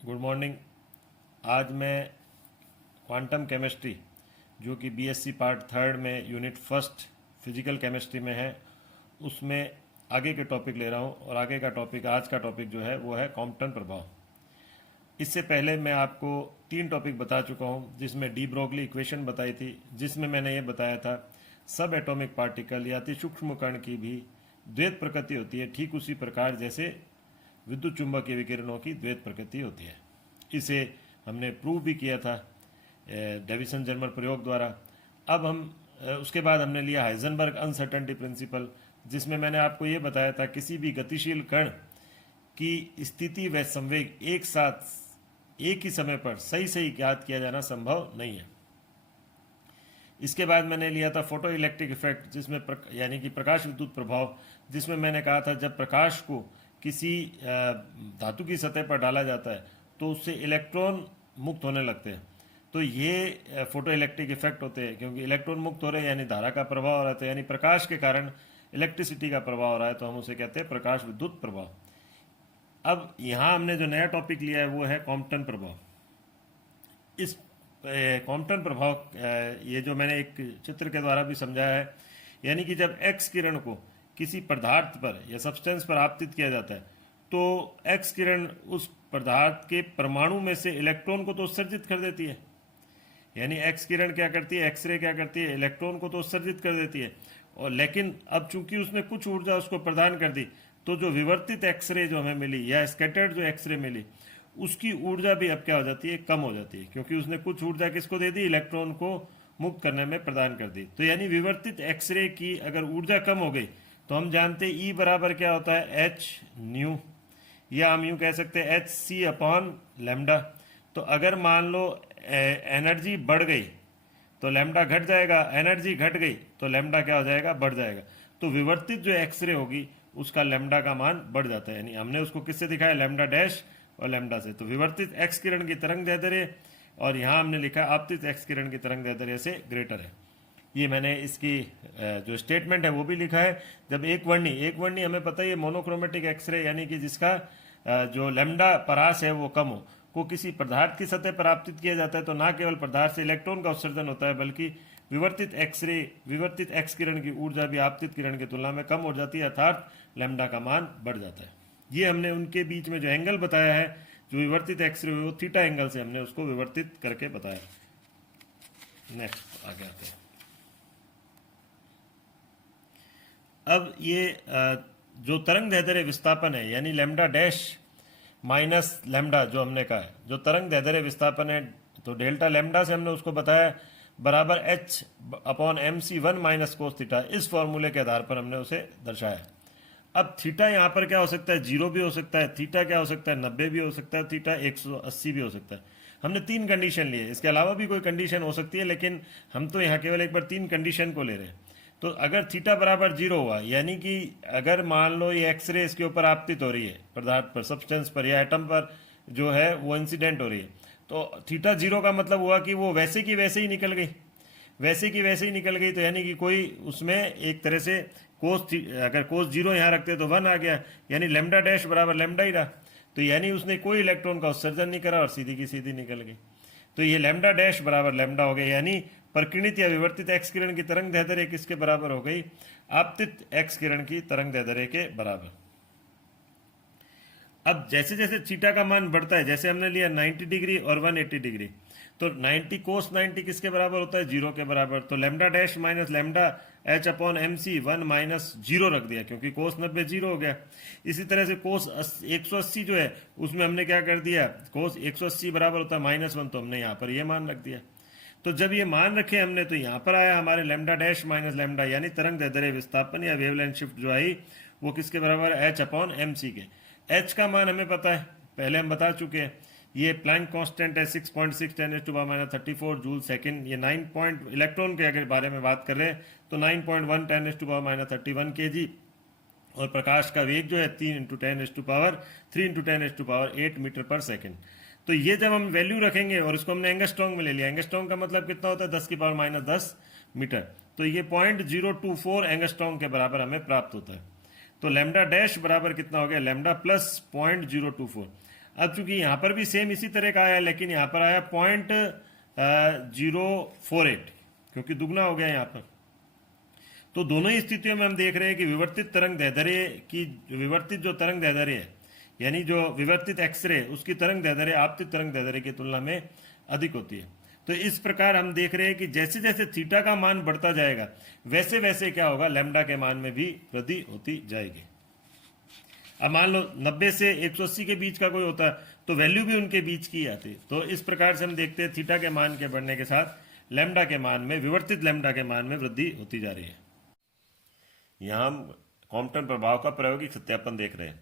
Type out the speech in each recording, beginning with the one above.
Good morning. आज मैं quantum chemistry जो कि बीएससी पार्ट थर्ड में यूनिट फर्स्ट फिजिकल केमिस्ट्री में है उसमें आगे के टॉपिक ले रहा हूँ और आगे का टॉपिक आज का टॉपिक जो है वो है कॉम्पटन प्रभाव। इससे पहले मैं आपको 3 टॉपिक बता चुका हूँ जिसमें डी ब्रोगली इक्वेशन बताई थी, जिसमें मैंने ये बताया था सब एटॉमिक पार्टिकल या अति सूक्ष्म कण की भी द्वैत प्रकृति होती है, ठीक उसी प्रकार जैसे विद्युत चुंबकीय विकिरणों की द्वैत प्रकृति होती है। इसे हमने प्रूव भी किया था डेविसन जर्मर प्रयोग द्वारा। अब हम उसके बाद हमने लिया हाइजेनबर्ग अनसर्टेनिटी प्रिंसिपल, जिसमें मैंने आपको ये बताया था किसी भी गतिशील कण की स्थिति व संवेग एक साथ एक ही समय पर सही सही ज्ञात किया जाना संभव नहीं है। इसके बाद मैंने लिया था फोटो इलेक्ट्रिक इफेक्ट, जिसमें यानी कि प्रकाश विद्युत प्रभाव, जिसमें मैंने कहा था जब प्रकाश को किसी धातु की सतह पर डाला जाता है तो उससे इलेक्ट्रॉन मुक्त होने लगते हैं। तो ये फोटो इलेक्ट्रिक इफेक्ट होते हैं, क्योंकि इलेक्ट्रॉन मुक्त हो रहे हैं यानी धारा का प्रभाव हो रहा है, यानी प्रकाश के कारण इलेक्ट्रिसिटी का प्रभाव हो रहा है, तो हम उसे कहते हैं प्रकाश विद्युत प्रभाव। अब यहाँ हमने जो नया टॉपिक लिया है वो है कॉम्पटन प्रभाव। इस कॉम्पटन प्रभाव ये जो मैंने एक चित्र के द्वारा भी समझाया है, यानी कि जब एक्स किरण को किसी पदार्थ पर या सब्सटेंस पर आपतित किया जाता है तो एक्स किरण उस पदार्थ के परमाणु में से इलेक्ट्रॉन को तो उत्सर्जित कर देती है। यानी एक्स किरण क्या करती है, एक्सरे क्या करती है, इलेक्ट्रॉन को तो उत्सर्जित कर देती है। और लेकिन अब चूंकि उसने कुछ ऊर्जा उसको प्रदान कर दी, तो जो विवर्तित एक्सरे जो हमें मिली या स्कैटर्ड जो एक्सरे मिली, उसकी ऊर्जा भी अब क्या हो जाती है, कम हो जाती है, क्योंकि उसने कुछ ऊर्जा किसको दे दी, इलेक्ट्रॉन को मुक्त करने में प्रदान कर दी। तो यानी विवर्तित एक्सरे की अगर ऊर्जा कम हो गई तो हम जानते हैं ई बराबर क्या होता है, एच न्यू, या हम यूं कह सकते हैं एच सी अपॉन लेमडा। तो अगर मान लो एनर्जी बढ़ गई तो लेमडा घट जाएगा, एनर्जी घट गई तो लेमडा क्या हो जाएगा, बढ़ जाएगा। तो विवर्तित जो एक्सरे होगी उसका लेमडा का मान बढ़ जाता है। यानी हमने उसको किससे दिखाया, लेमडा डैश और लेमडा से। तो विवर्तित एक्स किरण की तरंग दैर्ध्य, और यहाँ हमने लिखा आपतित एक्स किरण की तरंग दैर्ध्य से ग्रेटर है। ये मैंने इसकी जो स्टेटमेंट है वो भी लिखा है। जब एक वर्णी हमें पता है मोनोक्रोमेटिक एक्सरे, यानी कि जिसका जो लेमडा परास है वो कम हो, को किसी पदार्थ की सतह पर आपतित किया जाता है तो ना केवल पदार्थ से इलेक्ट्रॉन का उत्सर्जन होता है, बल्कि विवर्तित एक्स किरण की ऊर्जा भी आपतित किरण की तुलना में कम हो जाती है, अर्थात लेमडा का मान बढ़ जाता है। ये हमने उनके बीच में जो एंगल बताया है, जो विवर्तित एक्सरे वो थीटा एंगल से हमने उसको विवर्तित करके बताया। नेक्स्ट आगे आते हैं। अब ये जो तरंग दैर्ध्य विस्थापन है, यानी लेमडा डैश माइनस लेमडा जो हमने कहा है, जो तरंग दैर्ध्य विस्थापन है, तो डेल्टा लेमडा से हमने उसको बताया बराबर H upon M C one minus cos theta. इस फॉर्मूले के आधार पर हमने उसे दर्शाया। अब थीटा यहाँ पर क्या हो सकता है, 0 भी हो सकता है, थीटा क्या हो सकता है, 90 भी हो सकता है, थीटा 180 भी हो सकता है। हमने 3 कंडीशन लिए, इसके अलावा भी कोई कंडीशन हो सकती है, लेकिन हम तो यहाँ केवल एक बार 3 कंडीशन को ले रहे हैं। तो अगर थीटा बराबर 0 हुआ, यानी कि अगर मान लो ये एक्सरे इसके ऊपर आपतित हो रही है, पदार्थ पर, सब्सटेंस पर या एटम पर जो है वो इंसिडेंट हो रही है, तो थीटा 0 का मतलब हुआ कि वो वैसे की वैसे ही निकल गई, वैसे की वैसे ही निकल गई। तो यानी कि कोई उसमें एक तरह से अगर कोस 0 यहाँ रखते तो 1 आ गया, यानी लेमडा डैश बराबर लेमडा ही रहा। तो यानी उसने कोई इलेक्ट्रॉन का उत्सर्जन नहीं करा और सीधी की सीधी निकल गई। तो ये लेमडा डैश बराबर लेमडा हो गया, यानी प्रकीर्णित या विवर्तित एक्स किरण की तरंग दैर्ध्य किसके बराबर हो गई, आपतित एक्स किरण की तरंग दैर्ध्य के बराबर। अब जैसे जैसे थीटा का मान बढ़ता है, जैसे हमने लिया 90 डिग्री और 180 डिग्री, तो 90 कोस 90 किसके बराबर होता है, 0 के बराबर। तो lambda dash minus lambda H upon M C 1 minus 0 रख दिया, क्योंकि कोस 90 0 हो गया। इसी तरह से कोस 180 जो है उसमें हमने क्या कर दिया, कोस 180 बराबर होता है -1, तो हमने यहाँ पर ये मान रख दिया। तो जब ये मान रखे हमने, तो यहाँ पर आया हमारे लेमडा डैश माइनस लेमडा, यानी तरंग दैर्ध्य विस्थापन या वेवलेंथ शिफ्ट जो आई वो किसके बराबर है, एच अपॉन एम सी के। एच का मान हमें पता है, पहले हम बता चुके हैं, ये प्लैंक कांस्टेंट है 6.6 10⁻34 जूल सेकंड। ये 9 पॉइंट इलेक्ट्रॉन के अगर बारे में बात कर रहे हैं तो 9.1 10⁻31 kg, और प्रकाश का वेग जो है 3 × 10⁻3 × 10⁻8 मीटर पर सेकंड। तो ये जब हम वैल्यू रखेंगे और इसको हमने एंगस्ट्रॉन्ग में ले लिया, एंगस्ट्रॉन्ग का मतलब कितना होता है, 10⁻10 मीटर, तो ये 0.024 एंगस्ट्रॉन्ग के बराबर हमें प्राप्त होता है। तो लेमडा डैश बराबर कितना हो गया, लेमडा प्लस 0.024। अब चूंकि यहाँ पर भी सेम इसी तरह का आया, लेकिन यहाँ पर आया 0.048, क्योंकि दुगना हो गया यहाँ पर। तो दोनों ही स्थितियों में हम देख रहे हैं कि विवर्तित तरंग दैर्ध्य की, विवर्तित जो तरंग दैर्ध्य है, यानी जो विवर्तित एक्सरे, उसकी तरंग दैर्ध्य आपतित तरंग दैर्ध्य की तुलना में अधिक होती है। तो इस प्रकार हम देख रहे हैं कि जैसे जैसे थीटा का मान बढ़ता जाएगा, वैसे वैसे क्या होगा, लैम्डा के मान में भी वृद्धि होती जाएगी। अब मान लो 90 से 180 के बीच का कोई होता है, तो वैल्यू भी उनके बीच की आती। तो इस प्रकार से हम देखते हैं थीटा के मान के बढ़ने के साथ लैम्डा के मान में, विवर्तित लैम्डा के मान में वृद्धि होती जा रही है। यहाँ हम कॉम्पटन प्रभाव का प्रायोगिक सत्यापन देख रहे हैं।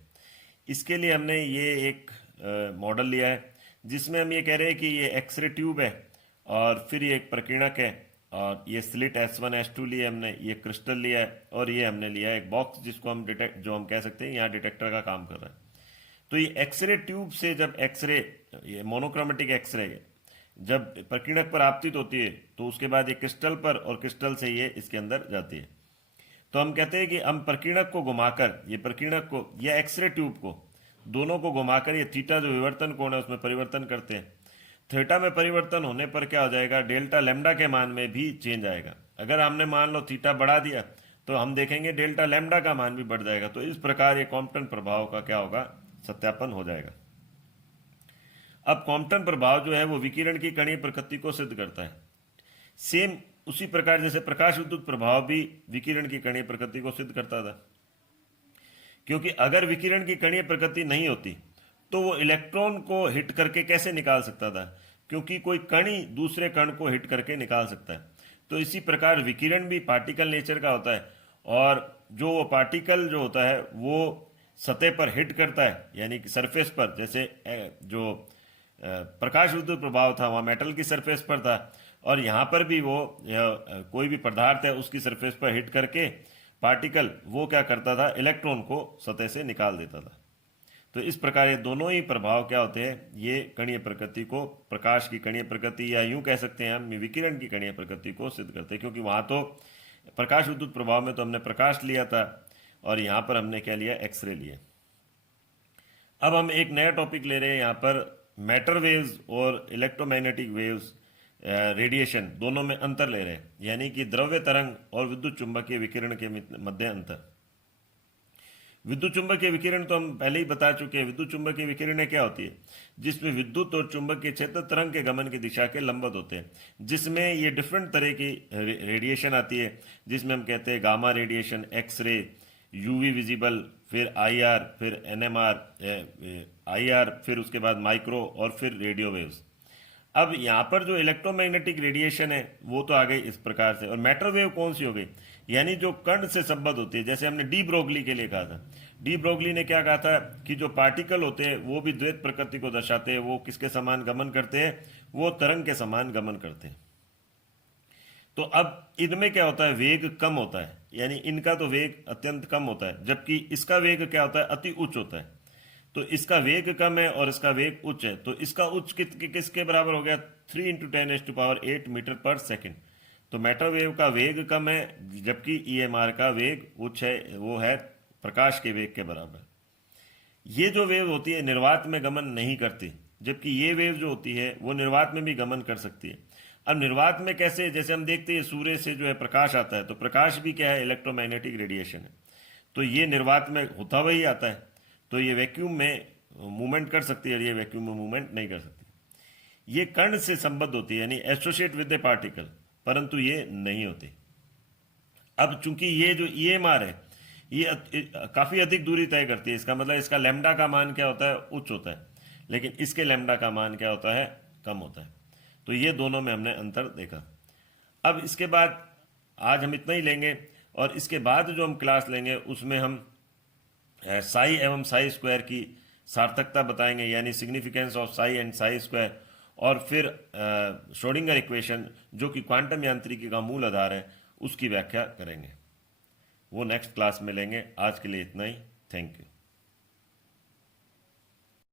इसके लिए हमने ये एक मॉडल लिया है, जिसमें हम ये कह रहे हैं कि ये एक्सरे ट्यूब है और फिर ये एक प्रकीर्णक है, और ये स्लिट S1 S2 लिए हमने, ये क्रिस्टल लिया है, और ये हमने लिया है एक बॉक्स जिसको हम जो हम कह सकते हैं यहाँ डिटेक्टर का काम कर रहा है। तो ये एक्सरे ट्यूब से जब एक्सरे, ये मोनोक्रोमेटिक एक्सरे जब प्रकीर्णक पर आपतित होती है, तो उसके बाद ये क्रिस्टल पर, और क्रिस्टल से ये इसके अंदर जाती है। तो हम कहते हैं कि हम प्रकीर्णक को घुमाकर, ये प्रकीर्णक को या एक्सरे ट्यूब को, दोनों को घुमाकर ये थीटा जो विवर्तन कोण है उसमें परिवर्तन करते हैं। थीटा में परिवर्तन होने पर क्या हो जाएगा, डेल्टा लैम्डा के मान में भी चेंज आएगा। अगर हमने मान लो थीटा बढ़ा दिया, तो हम देखेंगे डेल्टा लैम्डा का मान भी बढ़ जाएगा। तो इस प्रकार ये कॉम्पटन प्रभाव का क्या होगा, सत्यापन हो जाएगा। अब कॉम्पटन प्रभाव जो है वो विकिरण की कणीय प्रकृति को सिद्ध करता है। सेम उसी प्रकार जैसे प्रकाश विद्युत प्रभाव भी विकिरण की कणीय प्रकृति को सिद्ध करता था, क्योंकि अगर विकिरण की कणीय प्रकृति नहीं होती तो वो इलेक्ट्रॉन को हिट करके कैसे निकाल सकता था, क्योंकि कोई कण ही दूसरे कण को हिट करके निकाल सकता है। तो इसी प्रकार विकिरण भी पार्टिकल नेचर का होता है, और जो वो पार्टिकल जो होता है वो सतह पर हिट करता है, यानी कि सरफेस पर। जैसे जो प्रकाश विद्युत प्रभाव था वहाँ मेटल की सरफेस पर था, और यहाँ पर भी वो कोई भी पदार्थ है उसकी सरफेस पर हिट करके पार्टिकल वो क्या करता था, इलेक्ट्रॉन को सतह से निकाल देता था। तो इस प्रकार ये दोनों ही प्रभाव क्या होते हैं, ये कणीय प्रकृति को, प्रकाश की कणीय प्रकृति, या यूं कह सकते हैं हम विकिरण की कणीय प्रकृति को सिद्ध करते हैं। क्योंकि वहाँ तो प्रकाश विद्युत प्रभाव में तो हमने प्रकाश लिया था, और यहाँ पर हमने क्या लिया, एक्सरे लिए। अब हम एक नया टॉपिक ले रहे हैं यहाँ पर, मैटर वेव्स और इलेक्ट्रोमैग्नेटिक वेव्स, रेडिएशन, दोनों में अंतर ले रहे हैं, यानी कि द्रव्य तरंग और विद्युत चुंबकीय विकिरण के मध्य अंतर। विद्युत चुंबकीय विकिरण तो हम पहले ही बता चुके हैं। विद्युत चुंबकीय विकिरण क्या होती है, जिसमें विद्युत और चुंबकीय क्षेत्र तरंग के गमन की दिशा के लंबवत होते हैं, जिसमें ये डिफरेंट तरह की रेडिएशन आती है, जिसमें हम कहते हैं gamma radiation, X ray, UV visible, फिर आईआर, फिर एनएमआर, आईआर, फिर उसके बाद माइक्रो, और फिर रेडियो वेव्स। अब यहाँ पर जो इलेक्ट्रोमैग्नेटिक रेडिएशन है वो तो आ गई इस प्रकार से, और मैटर वेव कौन सी हो गई, यानी जो कण से संबद्ध होती है। जैसे हमने डी ब्रोगली के लिए कहा था, डी ब्रोगली ने क्या कहा था कि जो पार्टिकल होते हैं वो भी द्वैत प्रकृति को दर्शाते हैं, वो किसके समान गमन करते हैं, वो तरंग के समान गमन करते हैं। तो अब इनमें क्या होता है, वेग कम होता है, यानी इनका तो वेग अत्यंत कम होता है, जबकि इसका वेग क्या होता है, अति उच्च होता है। तो इसका वेग कम है और इसका वेग उच्च है, तो इसका उच्च किसके बराबर हो गया, 3 × 10⁸ मीटर पर सेकेंड। तो मैटर वेव का वेग कम है, जबकि ईएमआर का वेग उच्च है, वो है प्रकाश के वेग के बराबर। ये जो वेव होती है निर्वात में गमन नहीं करती, जबकि ये वेव जो होती है वो निर्वात में भी गमन कर सकती है। अब निर्वात में कैसे, जैसे हम देखते हैं सूर्य से जो है प्रकाश आता है, तो प्रकाश भी क्या है, इलेक्ट्रोमैग्नेटिक रेडिएशन है। तो ये निर्वात में होता हुआ ही आता है, तो ये वैक्यूम में मूवमेंट कर सकती है, ये वैक्यूम में मूवमेंट नहीं कर सकती। ये कण से संबद्ध होती है, यानी एसोसिएट विद द पार्टिकल, परंतु ये नहीं होती। अब चूंकि ये जो ईएमआर है ये काफी अधिक दूरी तय करती है, इसका मतलब इसका लैम्डा का मान क्या होता है, उच्च होता है, लेकिन इसके लैम्डा का मान क्या होता है, कम होता है। तो ये दोनों में हमने अंतर देखा। अब इसके बाद आज हम इतना ही लेंगे, और इसके बाद जो हम क्लास लेंगे उसमें हम साई एवं साई स्क्वायर की सार्थकता बताएंगे, यानी significance of Sai and Sai square, और फिर श्रोडिंगर इक्वेशन जो कि क्वांटम यांत्रिकी का मूल आधार है उसकी व्याख्या करेंगे। वो नेक्स्ट क्लास में लेंगे। आज के लिए इतना ही। Thank you.